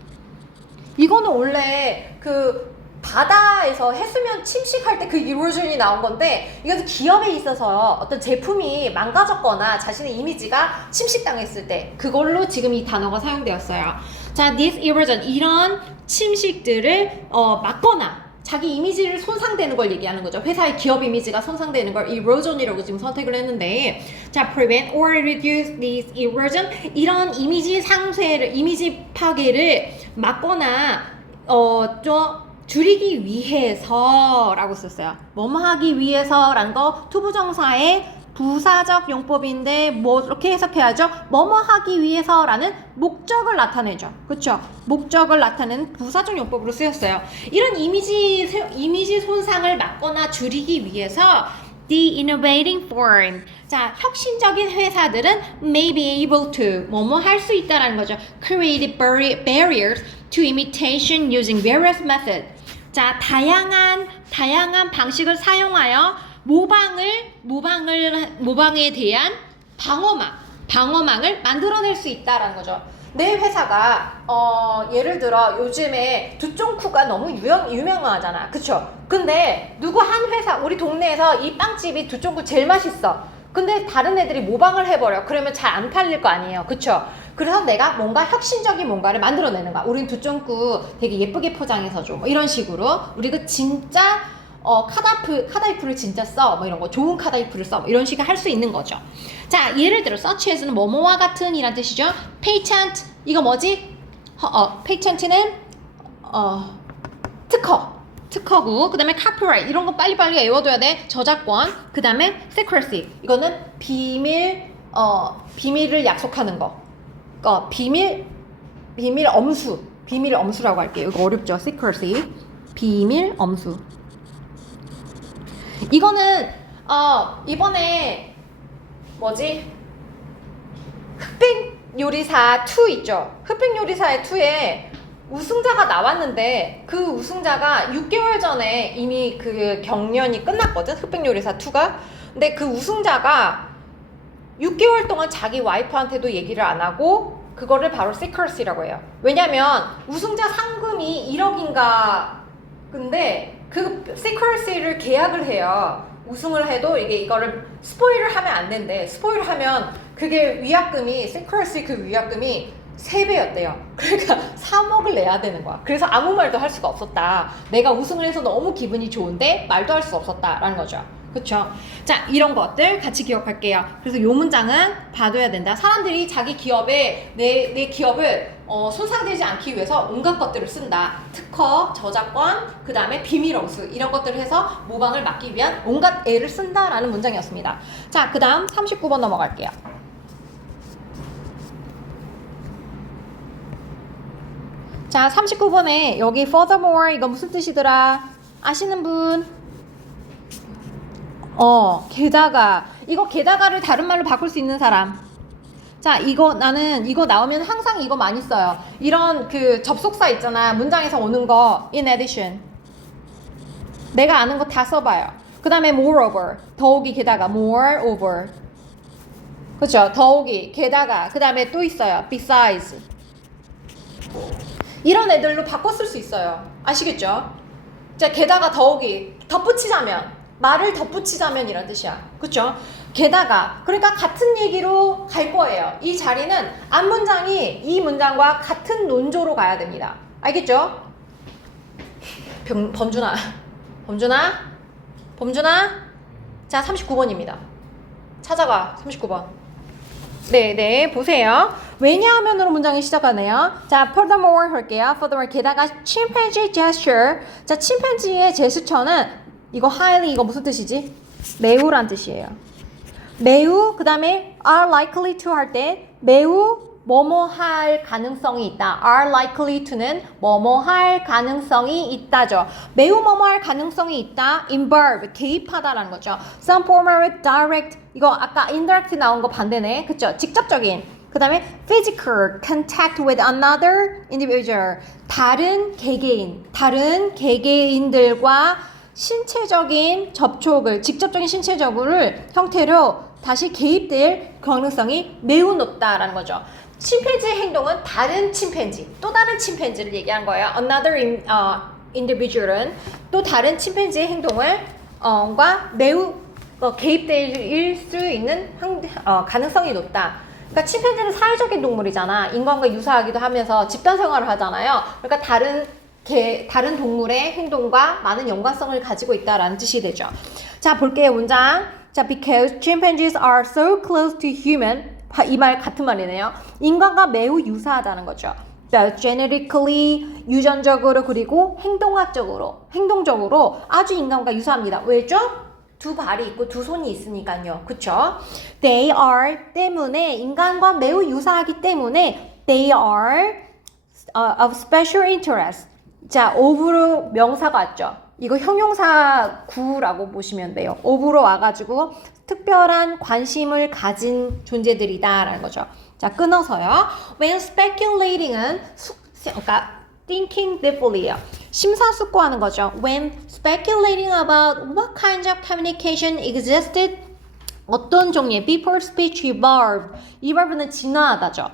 이거는 원래 그 바다에서 해수면 침식할 때 그 erosion이 나온 건데 이것은 기업에 있어서 어떤 제품이 망가졌거나 자신의 이미지가 침식당했을 때 그걸로 지금 이 단어가 사용되었어요. 자, this erosion, 이런 침식들을 막거나 자기 이미지를 손상되는 걸 얘기하는 거죠. 회사의 기업 이미지가 손상되는 걸 erosion이라고 지금 선택을 했는데, 자, prevent or reduce this erosion, 이런 이미지 이미지 파괴를 막거나 좀 줄이기 위해서라고 썼어요. 뭐뭐 하기 위해서라는 거 투부정사의 부사적 용법인데 뭐 이렇게 해석해야죠. 뭐뭐 하기 위해서라는 목적을 나타내죠. 그렇죠? 목적을 나타내는 부사적 용법으로 쓰였어요. 이런 이미지 손상을 막거나 줄이기 위해서 the innovating firm, 자, 혁신적인 회사들은 may be able to 뭐뭐 할 수 있다라는 거죠. create barriers to imitation using various methods. 자, 다양한 방식을 사용하여 모방에 대한 방어망을 만들어낼 수 있다라는 거죠. 내 회사가 예를 들어 요즘에 두쫑쿠가 너무 유명하잖아. 그쵸? 근데 누구 한 회사, 우리 동네에서 이 빵집이 두쫑쿠 제일 맛있어. 근데 다른 애들이 모방을 해버려. 그러면 잘 안 팔릴 거 아니에요. 그쵸? 그래서 내가 뭔가 혁신적인 뭔가를 만들어내는 거야. 우린 두쫑쿠 되게 예쁘게 포장해서 줘. 뭐 이런 식으로. 우리가 진짜 카다이프를 진짜 써. 뭐 이런 거. 좋은 카다이프를 써. 뭐 이런 식으로 할 수 있는 거죠. 자, 예를 들어 such as는 뭐뭐와 같은 이란 뜻이죠. patent, 이거 뭐지? patent는 특허. 특허구. 그 다음에 copyright. 이런 거 빨리빨리 외워둬야 돼. 저작권. 그 다음에 secrecy. 이거는 비밀을 약속하는 거. 비밀 엄수. 비밀 엄수라고 할게요. 이거 어렵죠? secrecy. 비밀 엄수. 이거는 이번에 뭐지? 흑백 요리사 2 있죠? 흑백 요리사의 2에 우승자가 나왔는데 그 우승자가 6개월 전에 이미 그 경연이 끝났거든? 흑백 요리사 2가. 근데 그 우승자가 6개월 동안 자기 와이프한테도 얘기를 안 하고 그거를 바로 secrecy라고 해요. 왜냐면 우승자 상금이 1억인가. 근데 그 secrecy를 계약을 해요. 우승을 해도 이거를 스포일을 하면 안 된대. 스포일을 하면 그게 위약금이 secrecy 그 위약금이 3배였대요. 그러니까 3억을 내야 되는 거야. 그래서 아무 말도 할 수가 없었다. 내가 우승을 해서 너무 기분이 좋은데 말도 할 수 없었다라는 거죠. 그쵸? 자, 이런 것들 같이 기억할게요. 그래서 요 문장은 봐둬야 된다. 사람들이 자기 기업에 내 기업을 손상되지 않기 위해서 온갖 것들을 쓴다. 특허, 저작권, 그 다음에 비밀엄수 이런 것들을 해서 모방을 막기 위한 온갖 애를 쓴다라는 문장이었습니다. 자, 그 다음 39번 넘어갈게요. 자, 39번에 여기 furthermore 이거 무슨 뜻이더라? 아시는 분? 게다가. 이거 게다가를 다른 말로 바꿀 수 있는 사람. 자, 나는 이거 나오면 항상 이거 많이 써요. 이런 그 접속사 있잖아. 문장에서 오는 거. in addition. 내가 아는 거 다 써봐요. 그 다음에 moreover. 더욱이 게다가. moreover. 그쵸? 더욱이 게다가. 그 다음에 또 있어요. besides. 이런 애들로 바꿔 쓸 수 있어요. 아시겠죠? 자, 게다가 더욱이 덧붙이자면. 말을 덧붙이자면 이란 뜻이야. 그쵸? 게다가 그러니까 같은 얘기로 갈 거예요. 이 자리는 앞문장이 이 문장과 같은 논조로 가야 됩니다. 알겠죠? 범준아 자, 39번입니다. 찾아가. 39번. 네, 보세요. 왜냐하면으로 문장이 시작하네요. 자, furthermore 할게요. furthermore 게다가 chimpanzee gesture. 자, 침팬지의 제스처는 이거 highly 이거 무슨 뜻이지? 매우란 뜻이에요. 매우 그 다음에 are likely to 할 때 매우 뭐뭐 할 가능성이 있다. are likely to는 뭐뭐 할 가능성이 있다죠. 매우 뭐뭐 할 가능성이 있다. involve 개입하다라는 거죠. some form of direct 이거 아까 indirect 나온 거 반대네. 그쵸? 직접적인. 그 다음에 physical contact with another individual 다른 개개인들과 신체적인 접촉을 직접적인 신체적을 형태로 다시 개입될 가능성이 매우 높다라는 거죠. 침팬지의 행동은 다른 침팬지, 또 다른 침팬지를 얘기한 거예요. Another individual은 또 다른 침팬지의 행동을 과 매우 개입될 수 있는 가능성이 높다. 그러니까 침팬지는 사회적인 동물이잖아. 인간과 유사하기도 하면서 집단 생활을 하잖아요. 그러니까 다른 동물의 행동과 많은 연관성을 가지고 있다라는 뜻이 되죠. 자, 볼게요, 문장. 자, because chimpanzees are so close to human. 이 말 같은 말이네요. 인간과 매우 유사하다는 거죠. 자, genetically, 유전적으로, 그리고 행동적으로 아주 인간과 유사합니다. 왜죠? 두 발이 있고 두 손이 있으니까요. 그쵸? They are 때문에, 인간과 매우 유사하기 때문에 they are of special interest. 자, of로 명사가 왔죠. 이거 형용사 구라고 보시면 돼요. of로 와가지고 특별한 관심을 가진 존재들이다 라는 거죠. 자, 끊어서요. When speculating은 그러니까 thinking deeply요. 심사숙고하는 거죠. When speculating about what kinds of communication existed 어떤 종류의 before speech evolved. evolve는 진화하다죠.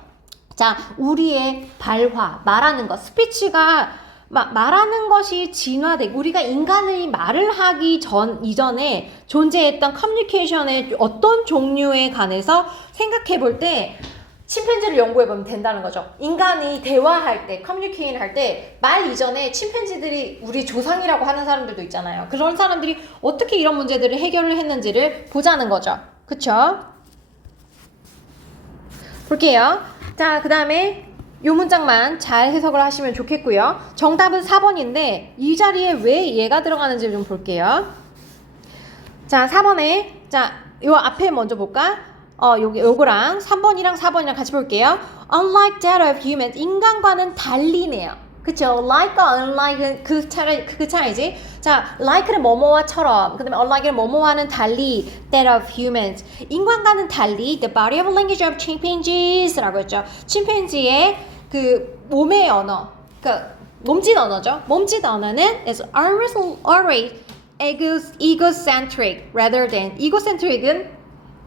자, 우리의 발화, 말하는 것, 스피치가 말하는 것이 진화되고 우리가 인간이 말을 하기 이전에 존재했던 커뮤니케이션의 어떤 종류에 관해서 생각해 볼 때 침팬지를 연구해 보면 된다는 거죠. 인간이 대화할 때, 커뮤니케이션 할 때 말 이전에 침팬지들이 우리 조상이라고 하는 사람들도 있잖아요. 그런 사람들이 어떻게 이런 문제들을 해결을 했는지를 보자는 거죠. 그쵸? 볼게요. 자, 그 다음에 이 문장만 잘 해석을 하시면 좋겠고요. 정답은 4번인데 이 자리에 왜 얘가 들어가는지 좀 볼게요. 자, 4번에 요 앞에 먼저 볼까? 요거랑 3번이랑 4번이랑 같이 볼게요. Unlike that of humans, 인간과는 달리네요. 그쵸? Like과 unlike는 그 차이지. 자, like는 뭐뭐와처럼, 그 다음에 unlike는 뭐뭐와는 달리, that of humans. 인간과는 달리, the body of language of chimpanzees 라고 했죠. 침팬지의 그 몸의 언어, 그 몸짓 언어죠. 몸짓 언어는 is always egocentric rather than egocentric은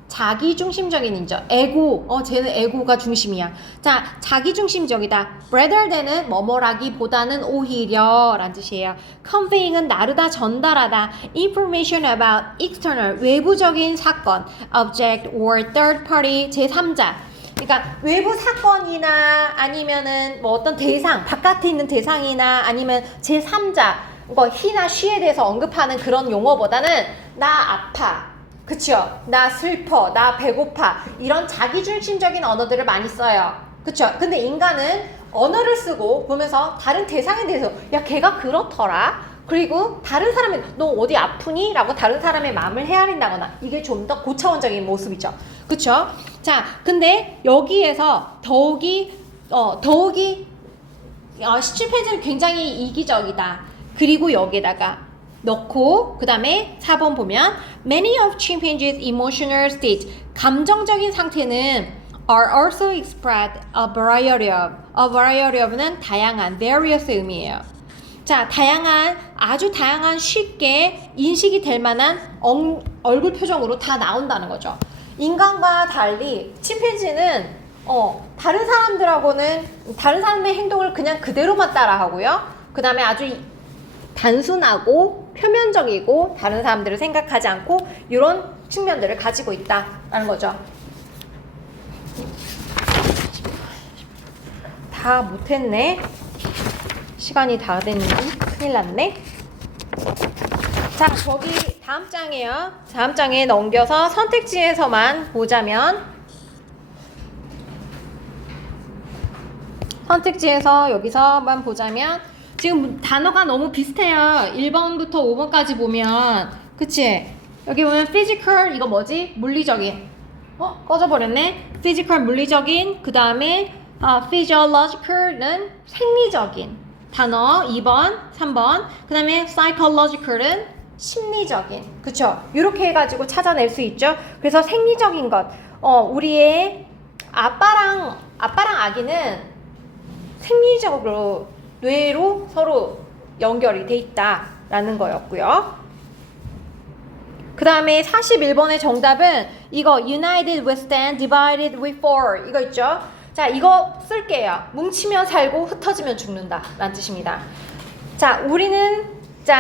자기중심적인 인정. 에고. 쟤는 에고가 중심이야. 자, 자기중심적이다. rather than은 뭐뭐라기보다는 오히려 라는 뜻이에요. conveying은 나르다, 전달하다. information about external, 외부적인 사건, object or third party, 제3자. 그러니까 외부 사건이나 아니면은 뭐 어떤 대상, 바깥에 있는 대상이나 아니면 제3자, 뭐 he나 she에 대해서 언급하는 그런 용어보다는 나 아파. 그쵸? 나 슬퍼, 나 배고파 이런 자기중심적인 언어들을 많이 써요. 그쵸? 근데 인간은 언어를 쓰고 보면서 다른 대상에 대해서 야 걔가 그렇더라? 그리고 다른 사람이 너 어디 아프니? 라고 다른 사람의 마음을 헤아린다거나 이게 좀 더 고차원적인 모습이죠. 그쵸? 자, 근데 여기에서 더욱이 침팬지는 굉장히 이기적이다. 그리고 여기다가 넣고 그 다음에 4번 보면 Many of chimpanzees' emotional states 감정적인 상태는 are also expressed a variety of는 다양한 various의 의미예요. 자, 아주 다양한 쉽게 인식이 될 만한 얼굴 표정으로 다 나온다는 거죠. 인간과 달리 침팬지는 다른 사람의 행동을 그냥 그대로만 따라하고요. 그 다음에 아주 단순하고 표면적이고 다른 사람들을 생각하지 않고 이런 측면들을 가지고 있다라는 거죠. 다 못했네. 시간이 다 됐니? 큰일 났네. 자, 저기 다음 장이에요. 다음 장에 넘겨서 선택지에서만 보자면 선택지에서 여기서만 보자면 지금 단어가 너무 비슷해요. 1번부터 5번까지 보면 그치? 여기 보면 physical 이거 뭐지? 물리적인 꺼져버렸네. physical 물리적인 그 다음에 physiological은 생리적인 단어 2번 3번 그 다음에 psychological은 심리적인 그쵸? 이렇게 해가지고 찾아낼 수 있죠. 그래서 생리적인 것 우리의 아빠랑 아기는 생리적으로 뇌로 서로 연결이 돼 있다라는 거였고요. 그 다음에 41번의 정답은 이거 United we stand, divided we fall 이거 있죠? 자, 이거 쓸게요. 뭉치면 살고 흩어지면 죽는다 라는 뜻입니다. 자,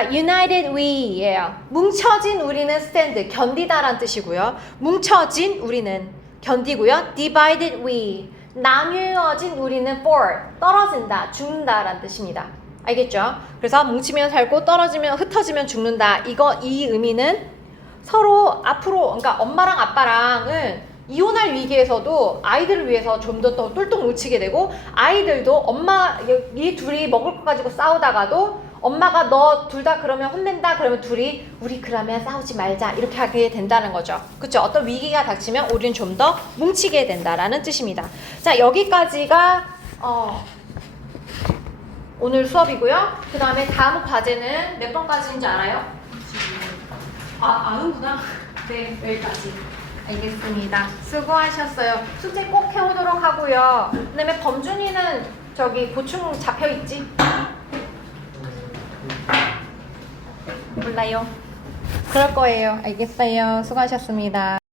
United we예요. 뭉쳐진 우리는 stand, 견디다 라는 뜻이고요. 뭉쳐진 우리는 견디고요. Divided we 나뉘어진 우리는 fall, 떨어진다, 죽는다 라는 뜻입니다. 알겠죠? 그래서 뭉치면 살고 흩어지면 죽는다. 이 의미는 서로 앞으로, 그러니까 엄마랑 아빠랑은 이혼할 위기에서도 아이들을 위해서 좀 더 똘똘 뭉치게 되고 아이들도 이 둘이 먹을 거 가지고 싸우다가도 엄마가 너 둘 다 그러면 혼낸다 그러면 둘이 우리 그러면 싸우지 말자 이렇게 하게 된다는 거죠. 그쵸? 어떤 위기가 닥치면 우리는 좀 더 뭉치게 된다라는 뜻입니다. 자, 여기까지가 오늘 수업이고요. 그 다음에 다음 과제는 몇 번까지인지 알아요? 아는구나. 네, 여기까지. 알겠습니다. 수고하셨어요. 숙제 꼭 해오도록 하고요. 그 다음에 범준이는 저기 보충 잡혀있지? 몰라요. 그럴 거예요. 알겠어요. 수고하셨습니다.